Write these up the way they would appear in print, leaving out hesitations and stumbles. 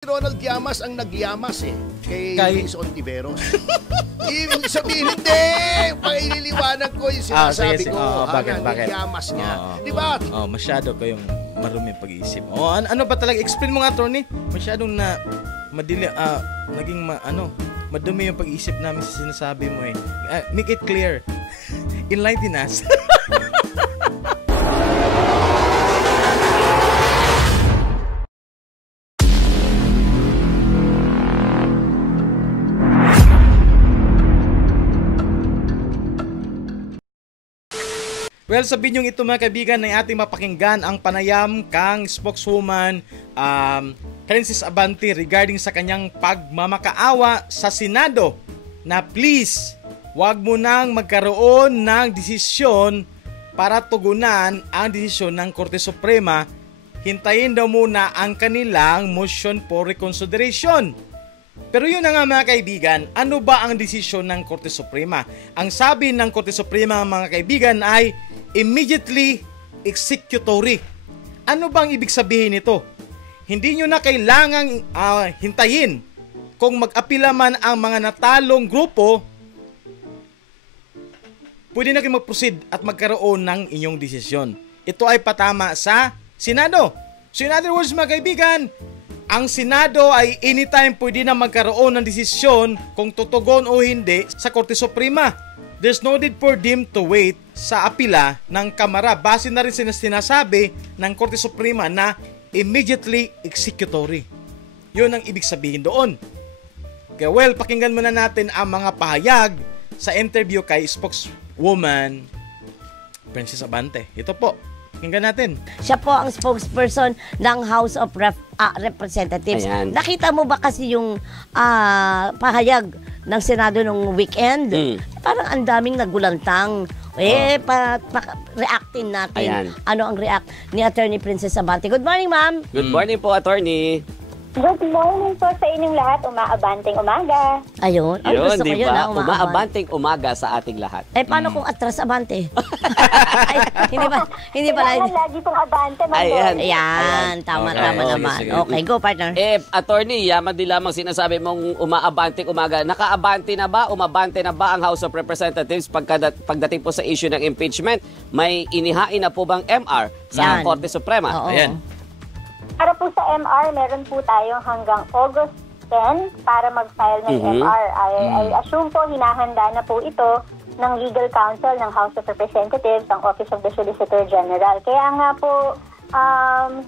Ronald Llamas ang nagyamas kay Luis Ontiveros. Ibig sabihin, hindi! Paililiwanag ko yung sinasabi ko. Bakit? Nagyamas niya. Diba? Masyado kayong marumi pag-iisip. Ano ba talaga? Explain mo nga, attorney. Masyadong madumi yung pag-iisip namin sa sinasabi mo make it clear. Enlighten us. Well, sa binyong ito mga kaibigan ay ating mapakinggan ang panayam kang spokeswoman Princess Abante regarding sa kanyang pagmamakaawa sa Senado na please, wag mo nang magkaroon ng desisyon para tugunan ang desisyon ng Korte Suprema. Hintayin daw muna ang kanilang motion for reconsideration. Pero yun na nga mga kaibigan, ano ba ang desisyon ng Korte Suprema? Ang sabi ng Korte Suprema mga kaibigan ay immediately executory. Ano bang ibig sabihin nito? Hindi nyo na kailangang hintayin kung mag-apila man ang mga natalong grupo, pwede na kayo mag-proceed at magkaroon ng inyong desisyon. Ito ay patama sa Senado. So in other words mga kaibigan, ang Senado ay anytime pwede na magkaroon ng desisyon kung tutugon o hindi sa Korte Suprema. There's no need for them to wait sa apila ng Kamara. Base na rin sinasabi ng Korte Suprema na immediately executory. Yun ang ibig sabihin doon. Kaya well, pakinggan muna natin ang mga pahayag sa interview kay spokeswoman Princess Abante. Ito po, pakinggan natin. Siya po ang spokesperson ng House of Representatives. Ayan. Nakita mo ba kasi yung pahayag ng Senado nung weekend? Parang ang daming nagulantang. Reactin natin. Ayan. Ano ang react ni Attorney Princess Abante. Good morning, ma'am. Good morning po, attorney. Good morning po sa inyong lahat. Umaabanting umaga. Ayun. Ang Yun, gusto ko di yun, ba? Umaabanting umaga sa ating lahat. Paano kung atras abante? Ay, hindi ba Kailangan lagi pong abante, ma'am. Ayan. Ayan, tama naman. Sige. Okay, go partner. Attorney, yaman din lamang sinasabi mong umaabanting umaga. Nakaabante na ba, umabante na ba ang House of Representatives pagdating po sa issue ng impeachment? May inihain na po bang MR sa Yan. Korte Suprema? Oo. Ayan. Para po sa MR, meron po tayong hanggang August 10 para mag-file ng MR. I assume po, hinahanda na po ito ng Legal Counsel ng House of Representatives, ang Office of the Solicitor General. Kaya nga po,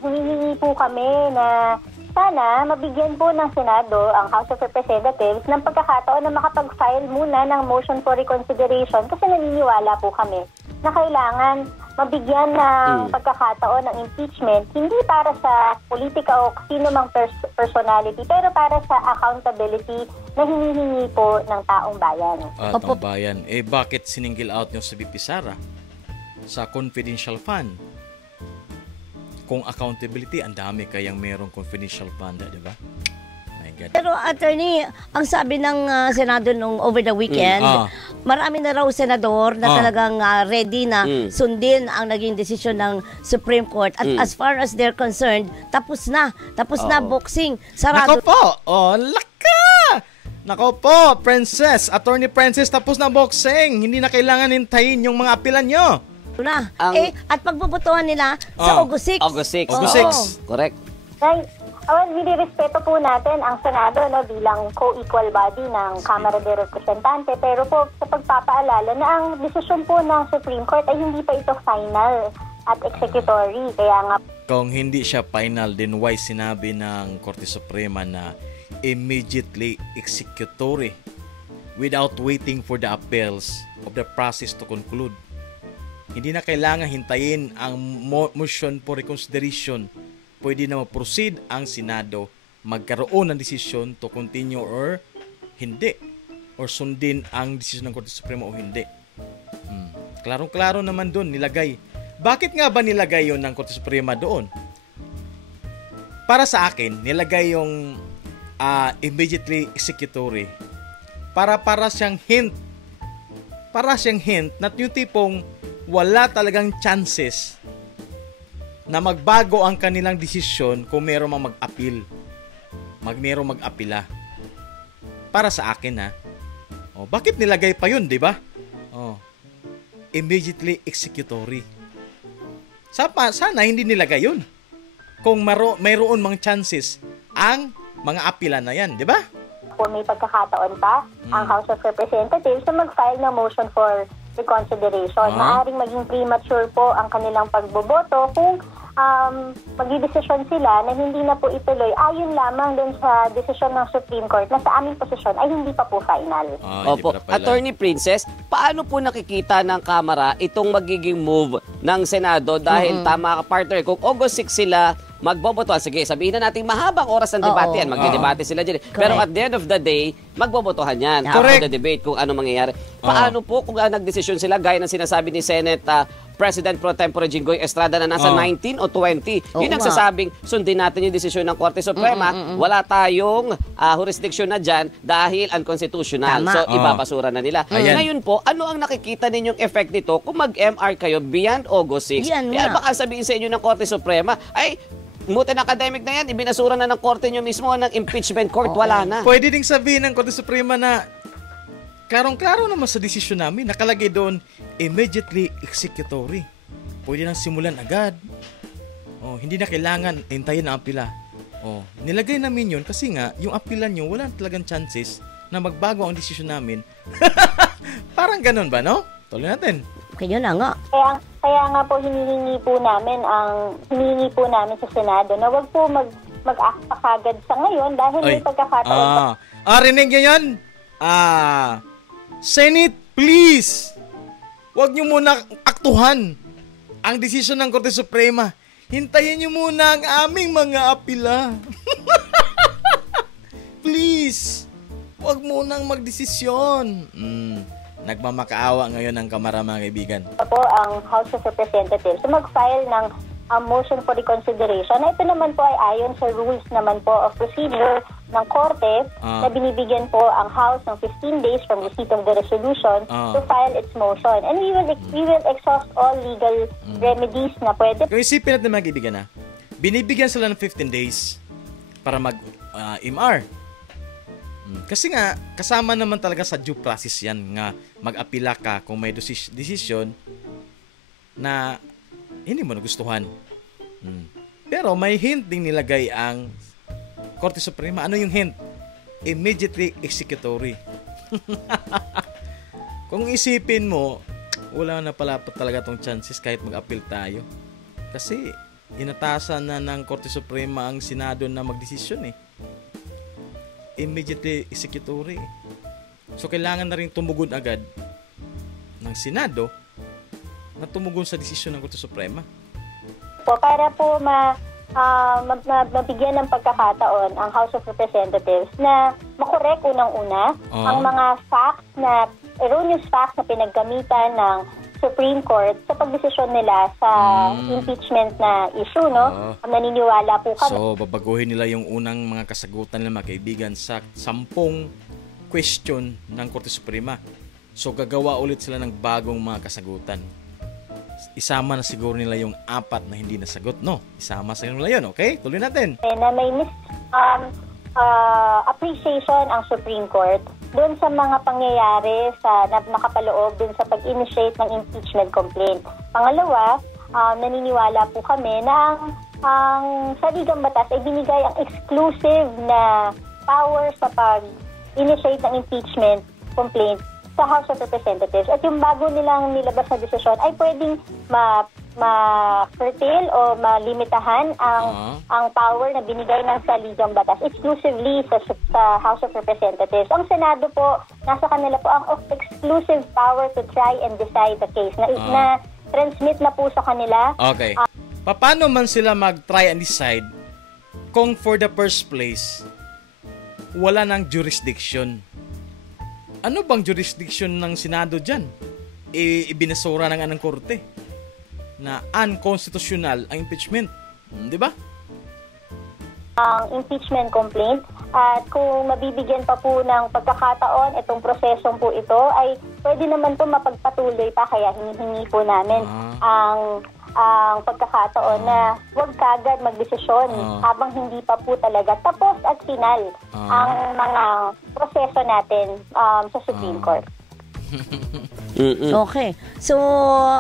humihingi po kami na sana mabigyan po ng Senado ang House of Representatives ng pagkakataon na makapag-file muna ng motion for reconsideration kasi naniniwala po kami na kailangan mabigyan ng pagkakataon ng impeachment, hindi para sa politika o sino mang personality, pero para sa accountability na hinihingi po ng taong bayan. Taong bayan. Bakit siningil out nyo si BP Sara sa confidential fund? Kung accountability, ang dami kayang merong confidential fund, di ba? My God. Pero attorney, ang sabi ng Senado nung over the weekend, marami na raw senador na talagang ready na sundin ang naging desisyon ng Supreme Court. At as far as they're concerned, tapos na. Tapos na boxing. Sarado. Nako po! Laka! Nako po, Princess! Attorney Princess, tapos na boxing. Hindi na kailangan hintayin yung mga apilan nyo. Na. At pagbubutuhan nila sa August 6. August 6. August 6. Correct. Right. Respeto po natin ang Senado bilang co-equal body ng Kamara de Representante, pero po sa pagpapaalala na ang desisyon po ng Supreme Court ay hindi pa ito final at executory. Kaya nga Kung hindi siya final, then why sinabi ng Korte Suprema na immediately executory without waiting for the appeals of the process to conclude? Hindi na kailangan hintayin ang motion for reconsideration. Pwede na mag-proceed ang Senado, magkaroon ng desisyon to continue or hindi. Or sundin ang desisyon ng Korte Suprema o hindi. Klarong-klaro naman doon nilagay. Bakit nga ba nilagay yon ng Korte Suprema doon? Para sa akin, nilagay yung immediately executory. Para siyang hint. Para siyang hint na yung tipong wala talagang chances na magbago ang kanilang desisyon kung meron mang mag-appeal. merong mag-apila. Para sa akin ha. Bakit nilagay pa yun, di ba? Immediately executory. Sana hindi nilagay yun. Kung mayroon mang chances ang mga apila na yan, di ba? Kung may pagkakataon pa ang House of Representatives na mag-file ng motion for reconsideration. Maaaring maging premature po ang kanilang pagboboto kung magdidesisyon sila na hindi na po ituloy ayon lamang dun sa desisyon ng Supreme Court na sa aming posisyon ay hindi pa po final. Opo. Attorney Princess, paano po nakikita ng Kamara itong magiging move ng Senado dahil tama ka partner, kung August 6 sila magbobotohan, sige, sabihin na natin mahabang oras ng debate yan, magdedebate sila dyan. Pero at the end of the day, magbobotohan yan. After the debate kung ano mangyayari. Paano po kung nagdesisyon sila, gaya ng sinasabi ni Senate President Pro Tempore Jinggoy Estrada na nasa 19 o 20. Yun ang sasabing, sundin natin yung desisyon ng Korte Suprema. Wala tayong jurisdiction na dyan dahil unconstitutional. So, ibabasura na nila. Ngayon po, ano ang nakikita ninyong effect nito kung mag-MR kayo beyond August 6? Kaya baka sabihin sa inyo ng Korte Suprema, ay, mutin academic na yan, ibinasura na ng Korte nyo mismo ng impeachment court, wala na. Pwede ding sabihin ng Korte Suprema na klarong-klaro naman sa desisyon namin, nakalagay doon, immediately executory. Pwede nang simulan agad. Hindi na kailangan hintayin ang apila. Nilagay namin yun kasi nga, yung apila nyo, wala talagang chances na magbago ang desisyon namin. Parang ganun ba, no? Tuloy natin. Kaya na nga. Kaya nga po hinihingi po namin sa Senado na wag po mag-act pa kagad sa ngayon dahil may pagkakataon. Rinig nyo yan? Senate, please! Huwag nyo muna aktuhan ang desisyon ng Korte Suprema. Hintayin nyo muna ang aming mga apila. Please! Huwag munang magdesisyon. Nagmamakaawa ngayon ang Kamara, mga kaibigan. Po ang House of Representatives mag-file ng motion for reconsideration. Ito naman po ay ayon sa rules naman po of procedure ng Korte na binibigyan po ang House ng 15 days from receipt of the resolution to file its motion. And we will exhaust all legal remedies na pwede. Kung isipin natin, mga kaibigan, binibigyan sila ng 15 days para mag-MR. Kasi nga, kasama naman talaga sa due process yan nga mag-apila ka kung may decision na hindi mo nagustuhan. Pero may hint ding nilagay ang Korte Suprema. Ano yung hint? Immediately executory. Kung isipin mo, wala na pala talaga tong chances kahit mag-appeal tayo. Kasi inatasan na ng Korte Suprema ang Senado na magdesisyon immediately executory. So kailangan na rin tumugon agad ng Senado na tumugon sa desisyon ng Korte Suprema. Para po mabigyan ng pagkakataon ang House of Representatives na makorek unang-una ang mga facts na erroneous facts na pinaggamitan ng Supreme Court sa pagdesisyon nila sa impeachment na issue, no? Naniniwala po kami. So, babaguhin nila yung unang mga kasagutan nila, mga kaibigan, sa 10 question ng Korte Suprema. So, gagawa ulit sila ng bagong mga kasagutan. Isama na siguro nila yung 4 na hindi nasagot, no? Isama sa nila yun, okay? Tuloy natin. Na may appreciation ang Supreme Court doon sa mga pangyayari sa nakapaloob doon sa pag-initiate ng impeachment complaint. Pangalawa, naniniwala po kami na ang saligang batas ay binigay ang exclusive na power sa pag-initiate ng impeachment complaint sa House of Representatives. At yung bago nilang nilabas na desisyon ay pwedeng ma-curtail o malimitahan ang power na binigay ng saligang batas exclusively sa House of Representatives. Ang Senado po, nasa kanila po ang exclusive power to try and decide the case na transmit na po sa kanila. Okay. Paano man sila mag-try and decide kung for the first place wala ng jurisdiction? Ano bang jurisdiction ng Senado dyan? Ibinasura ng anong korte na unconstitutional ang impeachment. Di ba? Ang impeachment complaint at kung mabibigyan pa po ng pagkakataon itong prosesong po ito ay pwede naman po mapagpatuloy pa kaya hinihingi po namin ang pagkakataon na huwag kagad magdesisyon habang hindi pa po talaga tapos at final ang mga proseso natin sa Supreme Court. Okay. So,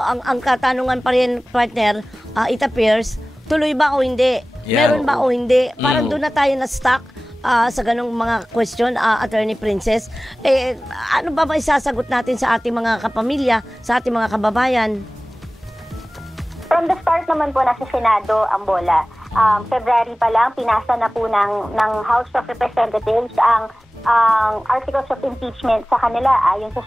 ang katanungan pa rin, partner, it appears, tuloy ba o hindi? Yeah. Meron ba o hindi? Parang doon na tayo na-stuck sa ganong mga question, Attorney Princess. Ano ba isasagot natin sa ating mga kapamilya, sa ating mga kababayan? From the start naman po nasa Senado ang bola. February pa lang, pinasa na po ng House of Representatives ang articles of impeachment sa kanila. Ayon sa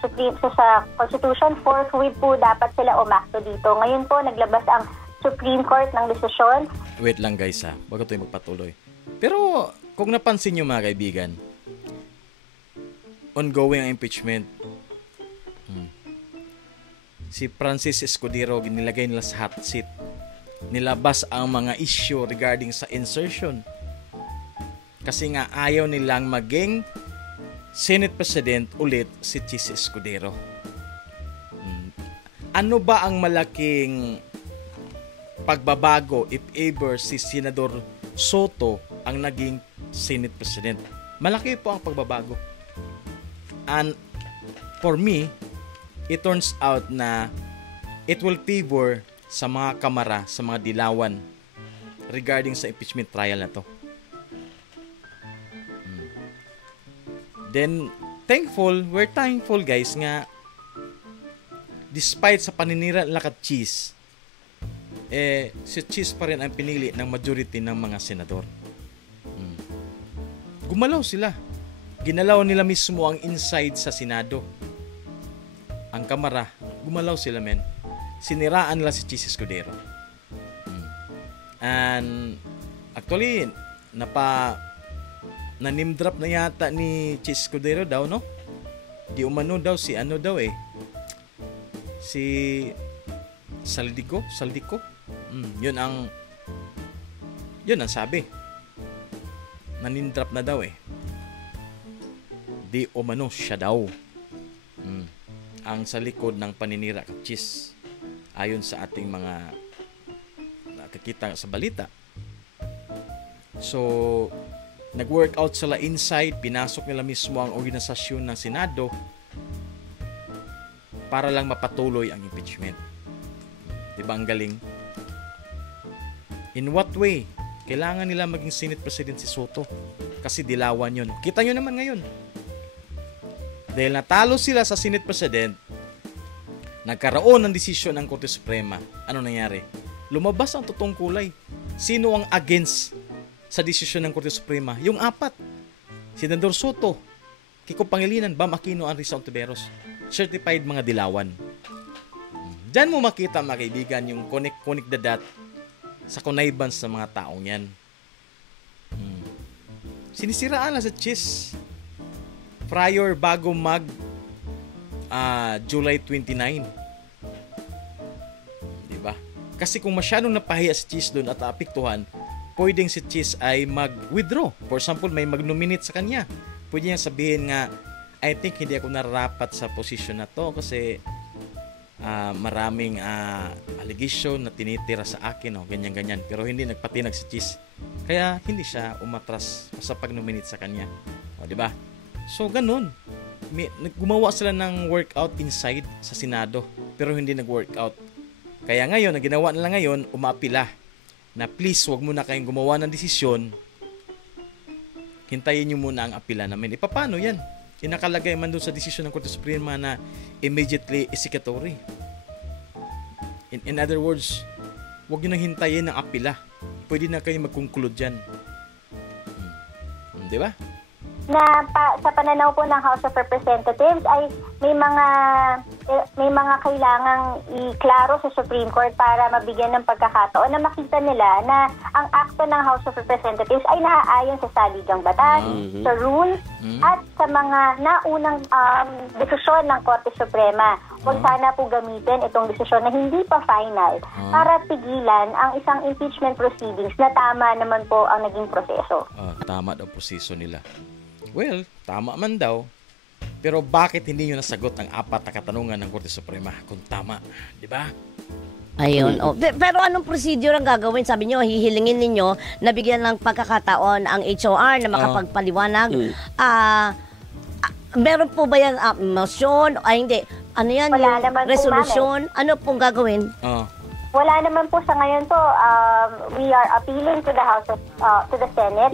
Constitution, forthwith po dapat sila umakto dito. Ngayon po, naglabas ang Supreme Court ng desisyon. Wait lang guys bago tayo magpatuloy. Pero kung napansin nyo mga kaibigan, ongoing ang impeachment. Si Francis Escudero, ginilagay nila sa hot seat. Nilabas ang mga issue regarding sa insertion. Kasi nga ayaw nilang maging Senate President ulit si Chis Escudero. Ano ba ang malaking pagbabago if ever si Senador Soto ang naging Senate President? Malaki po ang pagbabago. And for me, it turns out na it will favor sa mga kamara, sa mga dilawan regarding sa impeachment trial na to. Then, we're thankful guys nga despite sa paninira lakat Chis, si Chis pa rin ang pinili ng majority ng mga senador. Gumalaw sila. Ginalaw nila mismo ang inside sa Senado. Ang kamara, gumalaw sila men. Siniraan nila si Chis Escudero. And actually, na-name drop na yata ni Chis Escudero daw, no? Di umano daw si si Saldico. Yun ang sabi. Na-name drop na daw Di umano siya daw. Ang sa likod ng paninira kay Chis ayon sa ating mga nakikita sa balita. So, nag-work out sila inside, pinasok nila mismo ang organisasyon ng Senado para lang mapatuloy ang impeachment. Diba ang galing? In what way? Kailangan nila maging Senate President si Soto kasi dilawan yun. Kita nyo naman ngayon. Dahil natalo sila sa Senate President, nagkaroon ng desisyon ng Korte Suprema. Ano nangyari? Lumabas ang totoong kulay. Sino ang against sa desisyon ng Korte Suprema? Yung apat. Senador Soto, Kiko Pangilinan, Bam Aquino, and Risa Ontiveros. Certified mga dilawan. Diyan mo makita mga kaibigan yung connect the dot sa connivance sa mga taong yan. Sinisiraan lang sa Chis prior bago July 29. Diba? Kasi kung masyadong napahiya si Chis doon at apektuhan, pwedeng si Chis ay mag-withdraw. For example, may mag-nominate sa kanya. Pwede niya sabihin nga, I think hindi ako nararapat sa position na to kasi maraming allegation na tinitira sa akin, ganyan-ganyan. Pero hindi nagpatinag si Chis. Kaya hindi siya umatras sa pag-nominate sa kanya. O, diba? So, ganun. Gumawa sila ng workout inside sa Senado pero hindi nag-workout. Kaya ngayon, ang ginawa nila ngayon, umaapila na please, wag muna kayong gumawa ng desisyon. Hintayin nyo muna ang apila namin. Paano yan? Inakalagay man doon sa desisyon ng Korte Suprema na immediately executory. In other words, wag nyo nang hintayin ang apila. Pwede na kayo mag-conclude dyan. Di ba? Sa pananaw po ng House of Representatives ay may mga kailangang iklaro sa Supreme Court para mabigyan ng pagkakataon na makita nila na ang akto ng House of Representatives ay naaayon sa saligang batas, sa rules, at sa mga naunang desisyon ng Korte Suprema. Huwag sana po gamitin itong desisyon na hindi pa final para pigilan ang isang impeachment proceedings na tama naman po ang naging proseso. Tama daw proseso nila. Well, tama man daw. Pero bakit hindi nyo nasagot ang apat na katanungan ng Korte Suprema kung tama? Di ba? Ayun. Pero anong procedure ang gagawin? Sabi nyo, hihilingin ninyo na bigyan ng pagkakataon ang HOR na makapagpaliwanag. Meron po ba yan motion? Ay, hindi. Ano yan? Wala naman po, resolution? Ano pong gagawin? Wala naman po sa ngayon po. We are appealing to the House of, to the Senate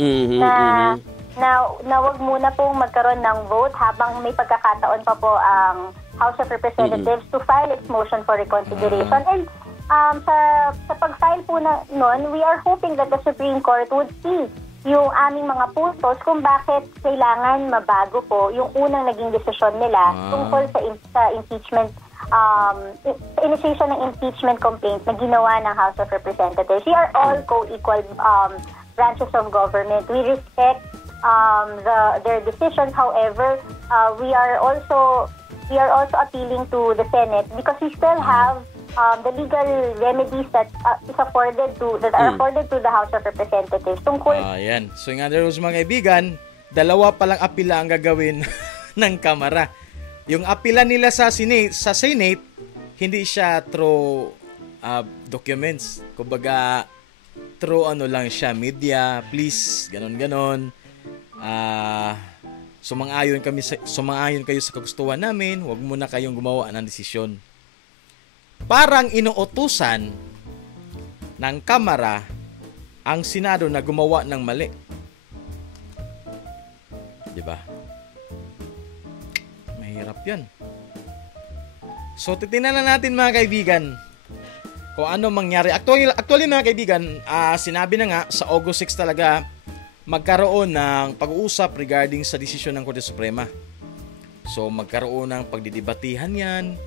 na wag muna pong magkaroon ng vote habang may pagkakataon pa po ang House of Representatives to file its motion for reconsideration. And sa pag-file po na nun, we are hoping that the Supreme Court would see yung aming mga puntos kung bakit kailangan mabago po yung unang naging desisyon nila tungkol sa impeachment, initiation ng impeachment complaint na ginawa ng House of Representatives. We are all co-equal branches of government. We respect their decisions. However, we are also appealing to the Senate because we still have the legal remedies that are afforded to the House of Representatives tungkol. Yan. So in other words, mga kaibigan, dalawa palang apila ang gagawin ng Kamara. Yung apila nila sa Senate, hindi siya through documents. Kumbaga, through lang siya, media, please, ganon. Sumang-ayon kayo sa kagustuhan namin, huwag muna kayong gumawa ng desisyon. Parang inuutusan ng Kamara ang Senado na gumawa ng mali. 'Di ba? Mahirap 'yan. So titingnan na natin mga kaibigan kung ano mangyari. Actually mga kaibigan, sinabi na nga sa August 6 talaga magkaroon ng pag-uusap regarding sa desisyon ng Korte Suprema. So magkaroon ng pagdidebatihan 'yan.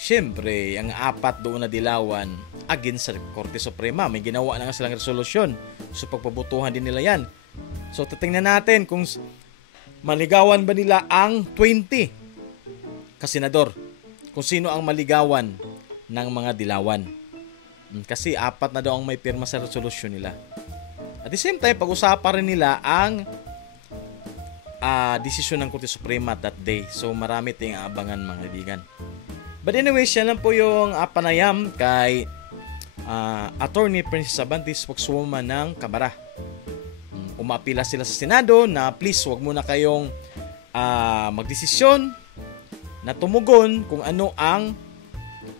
Siyempre, ang 4 doon na dilawan against sa Korte Suprema. May ginawa na nga silang resolusyon. So, pagpabutuhan din nila yan. So, titingnan natin kung maligawan ba nila ang 20 kasenador. Kung sino ang maligawan ng mga dilawan. Kasi 4 na daw ang may pirma sa resolusyon nila. At the same time, pag-usapan rin nila ang desisyon ng Korte Suprema that day. So, marami tayong abangan mga kaibigan. But anyway, siya lang po yung panayam kay Attorney Princess Abantes, spokeswoman ng Kamara. Umapila sila sa Senado na please wag muna kayong magdesisyon na tumugon kung ano ang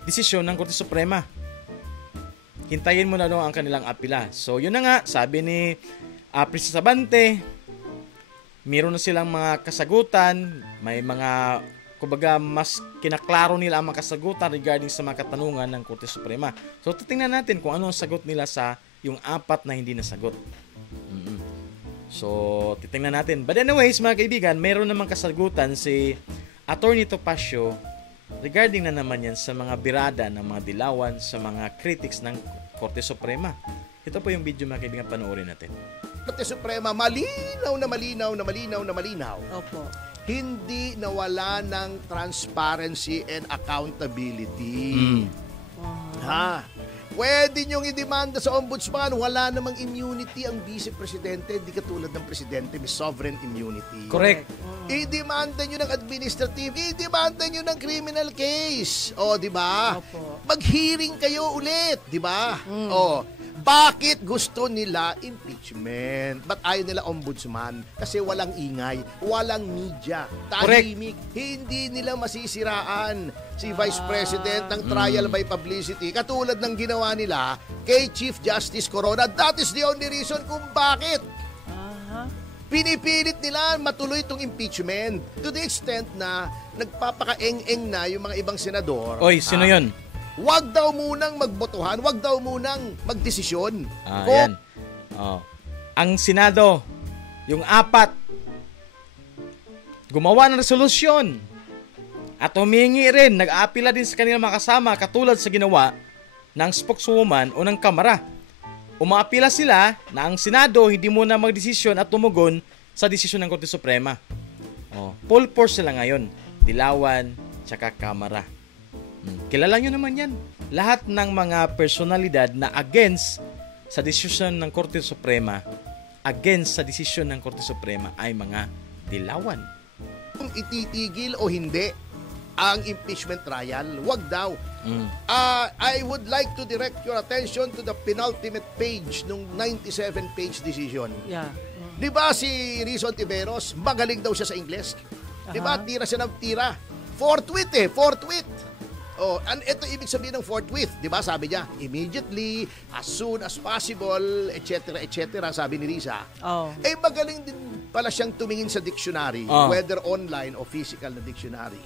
desisyon ng Korte Suprema. Hintayin mo na doon ang kanilang apila. So yun na nga, sabi ni Princess Abante, meron na silang mga kasagutan, may mga kumbaga, mas kinaklaro nila ang mga kasagutan regarding sa mga katanungan ng Korte Suprema. So, titingnan natin kung ano ang sagot nila sa yung 4 na hindi nasagot. So, titingnan natin. But anyways, mga kaibigan, meron namang kasagutan si Attorney Topacio regarding na naman yan sa mga birada ng mga dilawan, sa mga critics ng Korte Suprema. Ito po yung video, mga kaibigan, panoorin natin. Korte Suprema, malinaw na malinaw. Opo. Hindi nawala ng transparency and accountability. Ha? Pwede niyong idemanda sa ombudsman, wala namang immunity ang vice presidente, di katulad ng presidente, may sovereign immunity. Correct. Idemanda niyo ng administrative, idemanda niyo ng criminal case. O, di ba? Mag-hearing kayo ulit, di ba? O, bakit gusto nila impeachment? Ba't ayaw nila ombudsman? Kasi walang ingay, walang media, tahimik. Hindi nila masisiraan si Vice President ng trial by publicity katulad ng ginawa nila kay Chief Justice Corona. That is the only reason kung bakit pinipilit nila matuloy itong impeachment to the extent na nagpapakaeng-eng na yung mga ibang senador. Oy, sino yun? Wag daw munang magbotohan, wag daw munang magdesisyon. Yan. Ang Senado, yung 4, gumawa ng resolusyon at humingi rin, nag-aapila din sa kanilang mga kasama katulad sa ginawa ng spokeswoman o ng Kamara. Umaapila sila na ang Senado hindi muna magdesisyon at tumugon sa desisyon ng Korte Suprema. Full force sila ngayon. Dilawan, tsaka Kamara. Kilala nyo naman yan. Lahat ng mga personalidad na against sa desisyon ng Korte Suprema, ay mga dilawan. Kung ititigil o hindi ang impeachment trial. Wag daw. I would like to direct your attention to the penultimate page nung 97-page decision. Yeah. Di ba si Rizon Tiveros, magaling daw siya sa Ingles? Di ba? Tira siya ng tira. Forthwith. Oh, ito ibig sabihin ng forthwith, 'di ba? Sabi niya, immediately, as soon as possible, etc., sabi ni Risa. Oh. Magaling din pala siyang tumingin sa dictionary, whether online o physical na dictionary.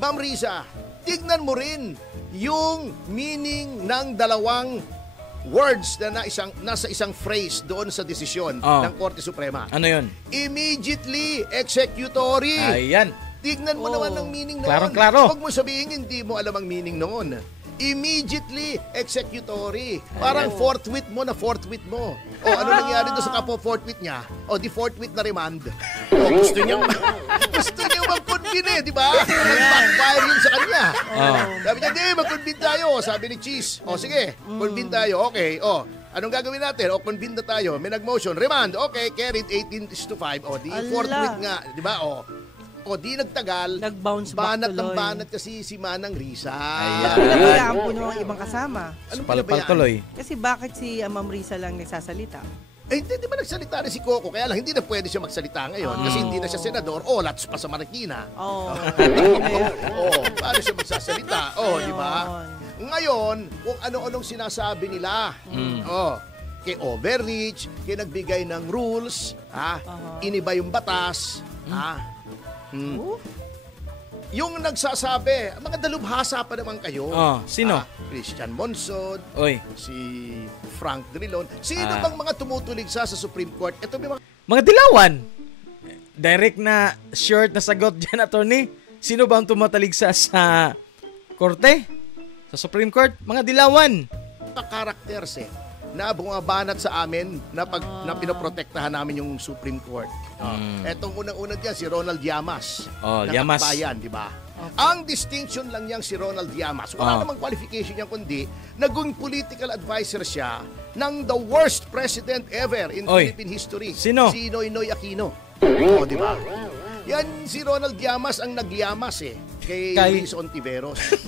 Ma'am Risa, tignan mo rin yung meaning ng dalawang words na nasa isang phrase doon sa desisyon ng Korte Suprema. Ano 'yon? Immediately executory. Ayan. Tignan mo naman ang meaning noon. Klarong-klaro. Huwag mo sabihin hindi mo alam ang meaning noon. Immediately executory. Parang forthwith mo. O ano nangyari doon sa forthwith niya? O di forthwith na remand. O gusto niya mag-convene di ba? Nag-backfire yun sa kanya. Sabi niya, di, mag-convene tayo. Sabi ni Cheese. O sige, convene tayo. Okay, anong gagawin natin? Convene na tayo. May nag-motion. Remand. Okay, carried 18-5. O di forthwith nga. Di ba? O di nagtagal, nag-bounce back tuloy. Banat kasi si Manang Risa. Pinabayaan po ng mga ibang kasama. Anong Palpal tuloy. Kasi bakit si Ma'am Risa lang nagsasalita? Hindi ba nagsalita rin si Coco? Kaya lang, hindi na pwede siya magsalita ngayon kasi hindi na siya senador. Lats pa sa Marikina. Paano siya magsasalita? Di ba? Ngayon, kung ano-anong sinasabi nila. Kay overreach, kay nagbigay ng rules, iniba yung batas, yung nagsasabi, mga dalubhasa pa naman kayo. Sino? Christian Monsod, si Frank Drilon. Sino bang mga tumutulig sa Supreme Court? Ito may mga dilawan. Direct na short na sagot dyan, attorney. Sino ba ang tumataligsa sa korte? Sa Supreme Court? Mga dilawan. Characters na bumabanat sa amin na pinoprotektahan namin yung Supreme Court. Etong unang-unang diyan si Ronald Llamas. Llamas. Bayan, di ba? Ang distinction lang niyang si Ronald Llamas. Wala namang qualification niya kundi naging political advisor siya ng the worst president ever in Philippine history. Sino? Si Noynoy Aquino. Di ba? Yan si Ronald Llamas ang nagyamas kay Rizon Tiveros.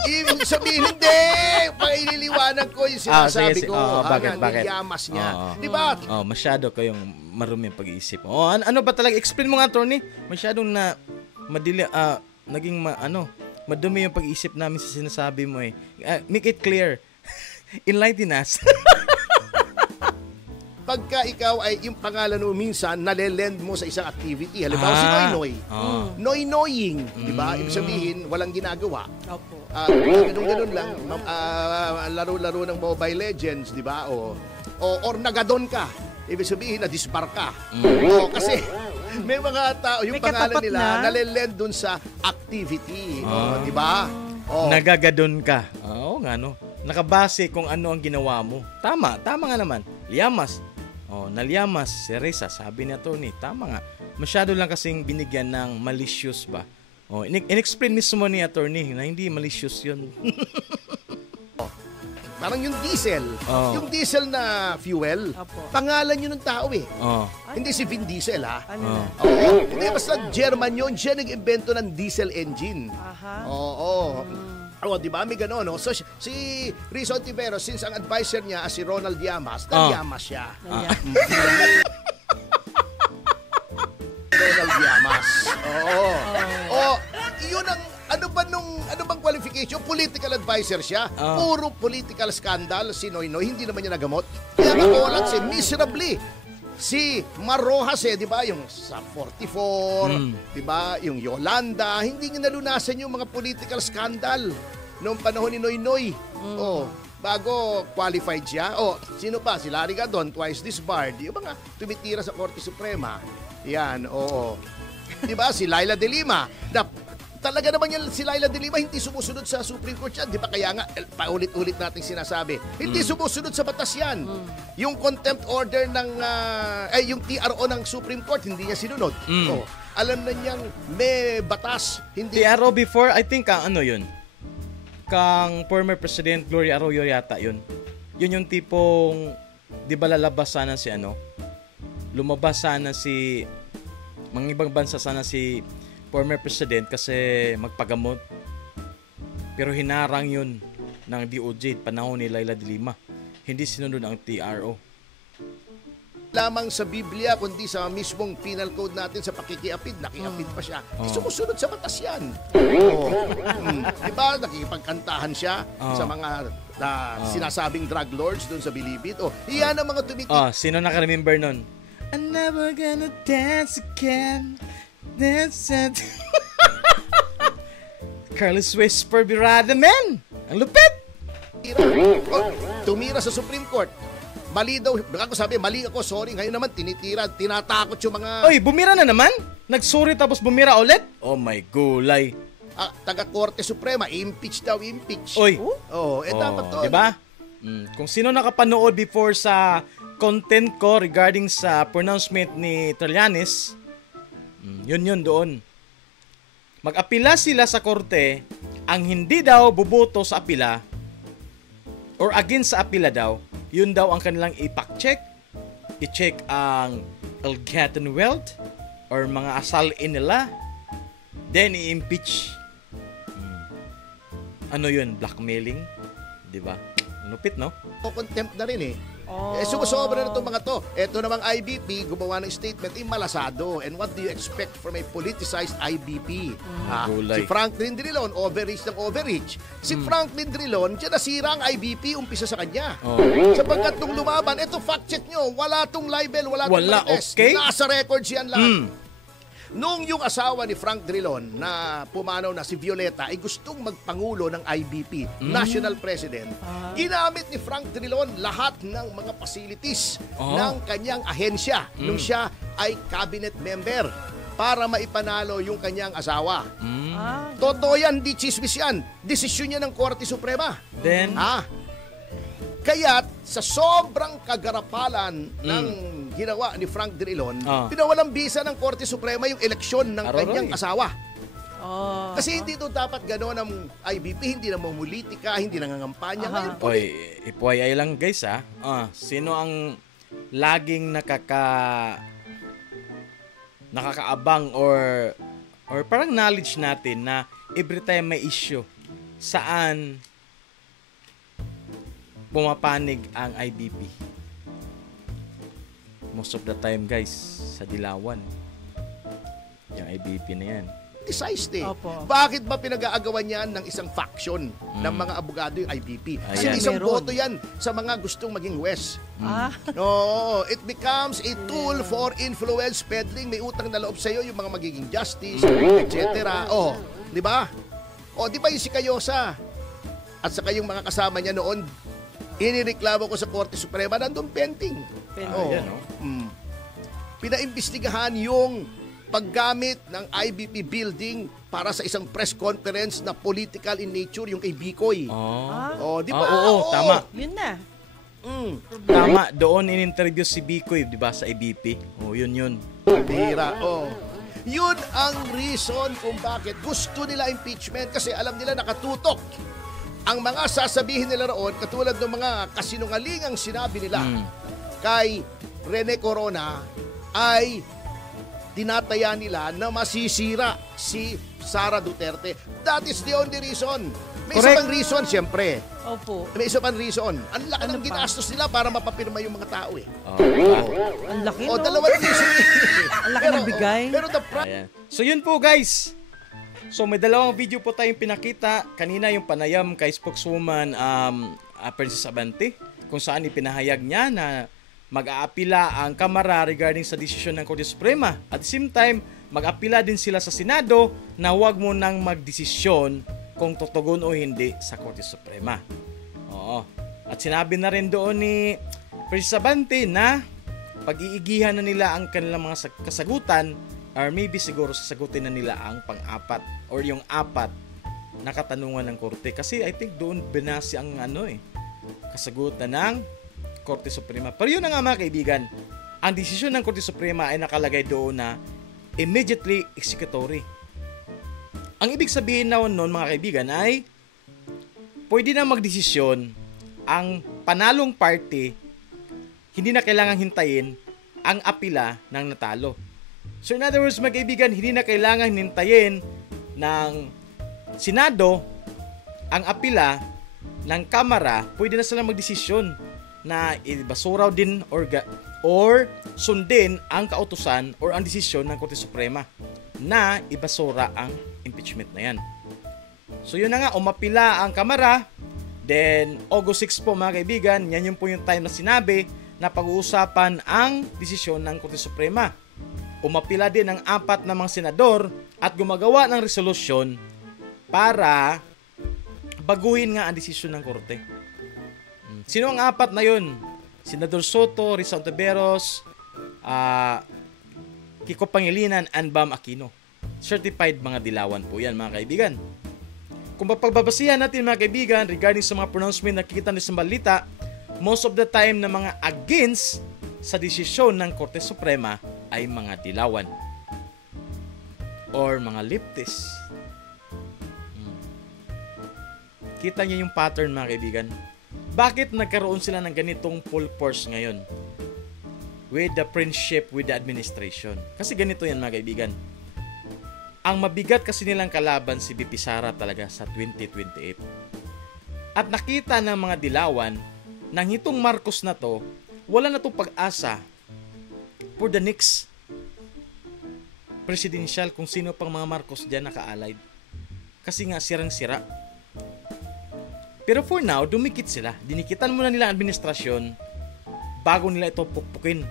Ibig sabihin, hindi! Paililiwanag ko yung sinasabi ko. Bakit? Yamas niya. Di ba? Masyado kayong marumi ang pag-iisip. Ano ba talaga? Explain mo nga, attorney. Masyadong naging madumi yung pag-iisip namin sa sinasabi mo make it clear. Enlighten us. Pagka ikaw ay yung pangalan mo minsan nalelend mo sa isang activity. Halimbawa si Noynoy. Noynoying, di ba? Ibig sabihin, walang ginagawa. Opo. Ganun lang. Laro-laro ng Mobile Legends, di ba? Or nagadon ka. Ibig sabihin, na-disbar ka. Kasi may mga tao, yung may pangalan nila, na nalelend dun sa activity. Di ba? Nagagadon ka. Oo nga, no? Nakabase kung ano ang ginawa mo. Tama nga naman. Liamas. Nalyamas si Risa, sabi ni attorney. Tama nga. Masyado lang kasing binigyan ng malicious ba? In-explain mismo ni attorney na hindi malicious yun. Parang yung diesel. Yung diesel na fuel, pangalan yun ng tao Hindi si Vin Diesel Hindi, basta German yun. Siya nag-invento ng diesel engine. Di ba? May gano'n, no? So, si Rizon Tiveros, since ang advisor niya si Ronald Llamas, Llamas siya. Ronald Llamas. Yun ang, ano bang qualification? Political advisor siya. Puro political scandal si Noynoy. Hindi naman niya nagamot. Kaya nakulat miserably. Si Marrojas, di ba? Yung sa 44, di ba? Yung Yolanda, hindi niya nalunasan yung mga political scandal noong panahon ni Noynoy. Bago qualified siya. Sino pa? Si Larry Gadon, twice disbarred. Yung mga tumitira sa Korte Suprema. Yan, Di ba? Si Laila de Lima. Talaga naman yan, si Laila de Lima hindi sumusunod sa Supreme Court yan. Di ba? Kaya nga, paulit-ulit nating sinasabi. Hindi sumusunod sa batas yan. Yung contempt order ng, yung TRO ng Supreme Court, hindi niya sinunod. Alam na niyang may batas. Hindi. TRO before, I think, yun? Kang former President Gloria Arroyo yata yun. Yun yung tipong, di ba lalabas sana lumabas sana mga ibang bansa sana si former president kasi magpagamot. Pero hinarang yun ng DOJ panahon ni Laila de Lima. Hindi sinunod ang TRO. Lamang sa Biblia, kundi sa mismong penal code natin sa pakikiapid, nakiapid pa siya. Sumusunod sa batas yan. Diba, nakikipagkantahan siya sa mga sinasabing drug lords doon sa Bilibid. Iyan ang mga tumitik. Sino naka-remember nun? I'm never gonna dance again. Dance at... Careless Whisper Birada, man! Ang lupit! Tumira sa Supreme Court. Mali daw, baka ko sabi, mali ako, sorry. Ngayon naman, tinatakot yung mga... Oy, bumira na naman? Nagsorry tapos bumira ulit? Oh my gulay. Taga-Korte Suprema, impeach daw, impeach. Oy. Dapat to. Diba? Kung sino nakapanood before sa content ko regarding sa pronouncement ni Trillanes, yun doon. Mag-apila sila sa korte, ang hindi daw buboto sa apila or against sa apila daw, yun daw ang kanilang ipak-check. I-check ang ill-gotten wealth or mga asal-in nila. Then i-impeach. Ano yun? Blackmailing? Diba? Lupit, no? Contempt na rin eh. Sumusobra na itong mga to. Ito namang IBP, gumawa ng statement, malasado. And what do you expect from a politicized IBP? Si Franklin Drilon, overreach ng overreach. Si Franklin Drilon, dyan nasira ang IBP, umpisa sa kanya. Sapagkat nung lumaban, ito fact check nyo, wala tong libel, wala tong marites. Okay? Nasa records yan lahat. Nung yung asawa ni Frank Drilon na pumanaw na si Violeta ay gustong magpangulo ng IBP, National President, ginamit ni Frank Drilon lahat ng mga facilities ng kanyang ahensya nung siya ay cabinet member para maipanalo yung kanyang asawa. Totoo yan, di chismis yan. Desisyon niya ng Korte Suprema. Then? Kaya't sa sobrang kagarapalan ng ginawa ni Frank Drilon, pinawalang bisa ng Korte Suprema yung eleksyon ng kanyang asawa. Kasi hindi ito dapat gano'n ang IBP, hindi na mamulitika, hindi nangangampanya. Oy, ipuayay lang guys sino ang laging nakakaabang or parang knowledge natin na every time may issue, saan pumapanig ang IBP? Most of the time guys, sa Dilawan. Yung IBP na yan. Decisive. Bakit ba pinag-aagawan yan ng isang faction ng mga abogado yung IBP? Kasi isang boto yan sa mga gustong maging huwes. It becomes a tool for influence peddling. May utang na loob sa'yo yung mga magiging justice, etc. Di ba? Di ba yung si Cayosa at saka yung mga kasama niya noon, inireklamo ko sa Korte Suprema, nandun pending. Pinaimbestigahan yung paggamit ng IBP building para sa isang press conference na political in nature, yung kay Bicoy. Di ba? Tama. Yun na. Tama, doon in-interview si Bicoy, di ba, sa IBP. Yun. Bira, Yun ang reason kung bakit gusto nila impeachment, kasi alam nila nakatutok ang mga sasabihin nila roon, katulad ng mga kasinungalingang sinabi nila kay Rene Corona, ay tinataya nila na masisira si Sara Duterte. That is the only reason. May isa pang reason, siyempre. May isa pang reason. Ang laki ng ginastos nila para mapapirma yung mga tao eh. Ang laki, no? Dalawang reason. Ang laki ng bigay. So yun po guys. So may dalawang video po tayong pinakita. Kanina yung panayam kay spokeswoman Princess Abante, kung saan ipinahayag niya na mag-aapila ang Kamara regarding sa desisyon ng Korte Suprema. At the same time, mag-apila din sila sa Senado na huwag mo nang magdesisyon kung tutugon o hindi sa Korte Suprema. At sinabi na rin doon ni Princess Abante na pag-iigihan na nila ang kanilang mga kasagutan, or maybe siguro sasagutin na nila ang pang-apat or yung apat na katanungan ng Korte. Kasi I think doon binasi ang kasagutan ng Korte Suprema. Pero yun na nga mga kaibigan, ang desisyon ng Korte Suprema ay nakalagay doon na immediately executory. Ang ibig sabihin na noon mga kaibigan ay pwede na magdesisyon ang panalong party, hindi na kailangang hintayin ang apila ng natalo. So in other words, mga kaibigan, hindi na kailangan hintayin ng Senado ang apila ng Kamara. Pwede na sila magdesisyon na ibasuraw din or sundin ang kautusan or ang desisyon ng Korte Suprema na ibasura ang impeachment na yan. So yun na nga, umapila ang Kamara. Then August 6 po mga kaibigan, yan yung po yung time na sinabi na pag-uusapan ang desisyon ng Korte Suprema. Umapila din ang 4 na mga senador at gumagawa ng resolusyon para baguhin nga ang desisyon ng Korte. Sino ang 4 na yun? Senador Soto, Risa Ontiveros, Kiko Pangilinan, and Bam Aquino. Certified mga dilawan po yan mga kaibigan. Kung pagbabasihan natin mga kaibigan regarding sa mga pronouncement na nakikita nyo sa balita, most of the time na mga against sa desisyon ng Korte Suprema ay mga dilawan or mga leftist. Kita niyo yung pattern mga kaibigan. Bakit nagkaroon sila ng ganitong full force ngayon with the friendship with the administration? Kasi ganito yan mga kaibigan. Ang mabigat kasi nilang kalaban si BP Sara talaga sa 2028. At nakita ng mga dilawan nang itong Marcos na to, wala na itong pag-asa for the next presidential kung sino pang mga Marcos dyan naka-allied. Kasi nga sirang-sira. Pero for now, dumikit sila. Dinikitan muna nila ang administrasyon bago nila ito pukpukin.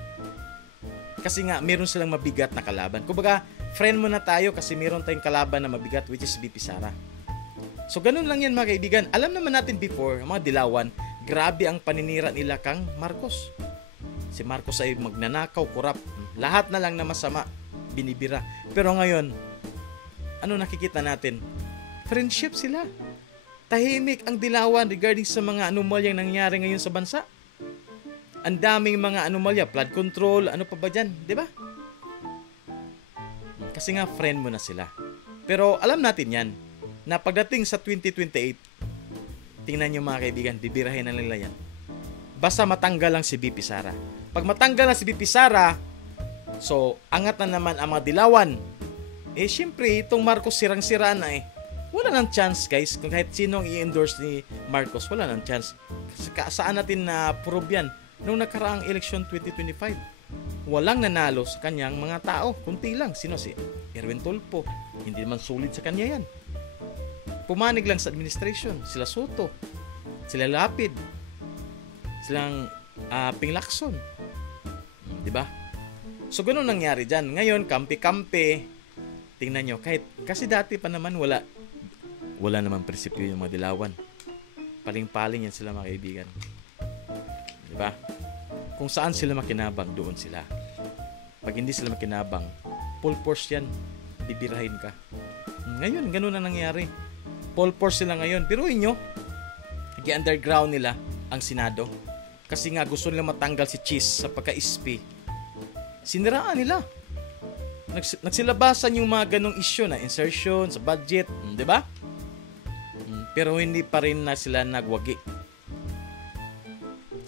Kasi nga, meron silang mabigat na kalaban. Kumbaga, friend muna tayo kasi meron tayong kalaban na mabigat which is BP Sara. So, ganun lang yan mga kaibigan. Alam naman natin before, mga dilawan, grabe ang paninira nila kang Marcos. Si Marcos ay magnanakaw, korap. Lahat na lang na masama, binibira. Pero ngayon, ano nakikita natin? Friendship sila. Tahimik ang dilawan regarding sa mga anomalyang nangyari ngayon sa bansa. Ang daming mga anomalya, flood control, ano pa ba dyan, di ba? Kasi nga friend mo na sila. Pero alam natin yan, na pagdating sa 2028, tingnan nyo mga kaibigan, bibirahin na nila yan. Basta matanggal lang si BP Sara. Pag matanggal na si BP Sara, so angat na naman ang mga dilawan. Siyempre, itong Marcos sirang-siraan na wala nang chance guys, kung kahit sinong i-endorse ni Marcos, wala nang chance. Saan natin na prove yan? Nung nakaraang election 2025, walang nanalo sa kanyang mga tao, kunti lang. Sino? Si Erwin Tulfo. Hindi naman sulit sa kanya yan. Pumanig lang sa administration, sila Soto, sila Lapid, silang Ping Lacson. Di ba? So ganun nangyari dyan. Ngayon, kampi-kampi, tingnan nyo, kasi dati pa naman wala naman prinsipyo yung mga dilawan. Paling-paling yan sila mga kaibigan. Diba? Kung saan sila makinabang, doon sila. Pag hindi sila makinabang, full force yan. Bibirahin ka. Ngayon, ganun na nangyari. Full force sila ngayon. Biruin nyo, nag-underground nila ang Senado. Kasi nga gusto nila matanggal si Cheese sa pagka-SP. Siniraan nila. Nagsilabasan yung mga ganong issue na insertion sa budget. Diba? Pero hindi pa rin na sila nagwagi.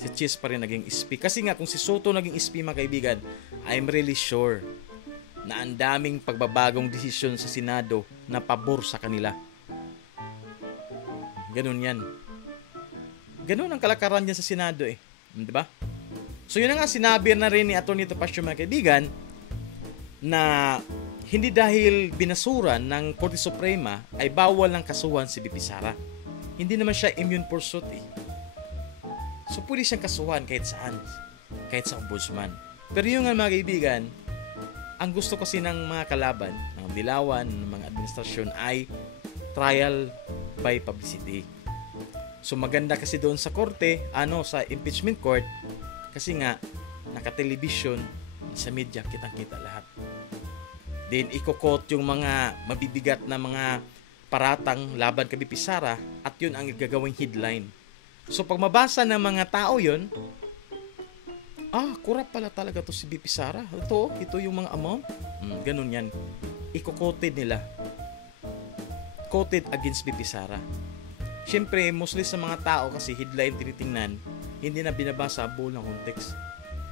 Si Cheese pa rin naging SP. Kasi nga kung si Soto naging SP mga kaibigan, I'm really sure na ang daming pagbabagong desisyon sa Senado na pabor sa kanila. Ganun yan. Ganun ang kalakaran dyan sa Senado Diba? So yun na nga sinabi na rin ni Atty. Topacio mga kaibigan na hindi dahil binasuran ng Korte Suprema ay bawal ng kasuhan si BP Sara. Hindi naman siya immune pursuit So pwede siyang kasuhan kahit saan. Kahit sa ombudsman. Pero yung mga kaibigan, ang gusto kasi ng mga kalaban, ng dilawan, ng mga administrasyon ay trial by publicity. So maganda kasi doon sa korte, sa impeachment court, kasi nga naka-television, sa media, kitang-kita lahat. Then, ikokot yung mga mabibigat na mga paratang laban kay BP Sara at yun ang gagawing headline. So, pag mabasa ng mga tao yun, kurap pala talaga to si BP Sara. Ito yung mga amount. Ganun yan. Ikokoted nila. Quoted against BP Sara. Siyempre, mostly sa mga tao kasi headline tinitingnan, hindi na binabasa buong ng context.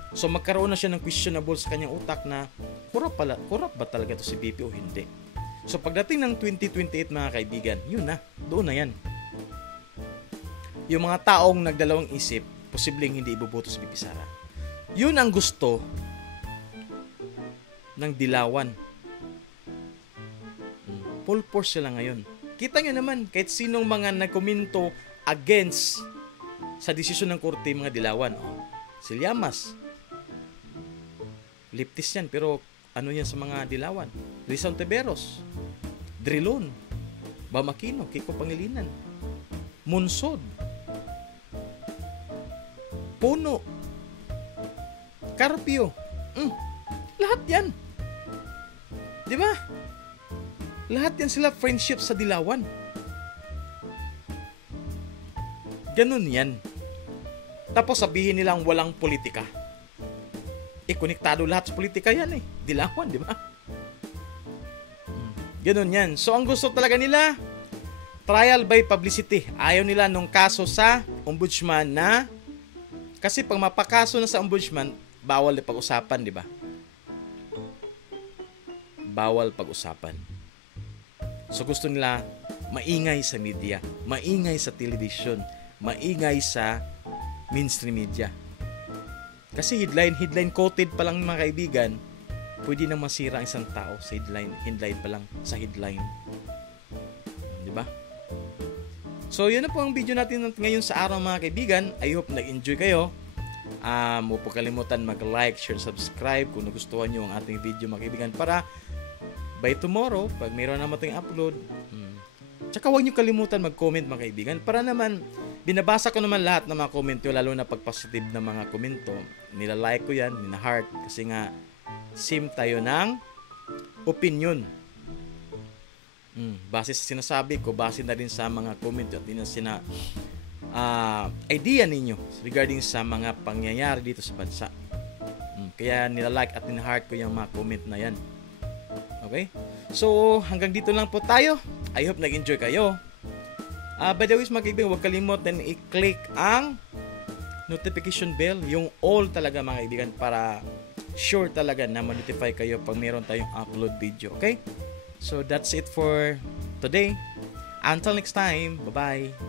So magkaroon na siya ng questionable sa kanyang utak na Corrupt ba talaga to si BP o hindi? So pagdating ng 2028 mga kaibigan, yun na, doon na yan. Yung mga taong nagdalawang isip, posibleng hindi iboboto si BP Sara. Yun ang gusto ng Dilawan. Full force sila ngayon. Kita nyo naman, kahit sinong mga nagkomento against sa desisyon ng korte, mga Dilawan. Si Llamas. Leftist yan, pero ano yan sa mga Dilawan? Rizal Teberos, Drilon, Bamakino, Kiko Pangilinan, Munsod, Puno, Carpio. Lahat yan. Di ba? Lahat yan sila friendship sa Dilawan. Ganun yan. Tapos sabihin nilang walang politika. Konektado lahat sa politika yan Dilawan, di ba? Ganun yan. So, ang gusto talaga nila, trial by publicity. Ayaw nila nung kaso sa ombudsman na, kasi pag mapakaso na sa ombudsman, bawal na pag-usapan, di ba? Bawal pag-usapan. So, gusto nila maingay sa media, maingay sa television, maingay sa mainstream media. Kasi headline quoted pa lang mga kaibigan, pwede nang masira ang isang tao sa headline pa lang sa headline. Di ba? So, yun na po ang video natin ngayon sa araw mga kaibigan. I hope nag-enjoy kayo. Huwag po kalimutan mag-like, share, subscribe kung nagustuhan nyo ang ating video mga kaibigan para by tomorrow, pag mayroon naman tayong upload, tsaka huwag nyo kalimutan mag-comment mga kaibigan para naman binabasa ko naman lahat ng mga komento, lalo na pag positive na mga komento. Nilalike ko yan, nina-heart, kasi nga same tayo ng opinion. Base sa sinasabi ko, base na rin sa mga komento at din sa idea ninyo regarding sa mga pangyayari dito sa bansa. Kaya nilalike at nina-heart ko yung mga comment na yan. Okay? So, hanggang dito lang po tayo. I hope nag-enjoy kayo. By the way, mga kaibigan, huwag kalimutan i-click ang notification bell, yung all talaga mga kaibigan, para sure talaga na ma-notify kayo pag meron tayong upload video. Okay? So, that's it for today. Until next time, bye-bye.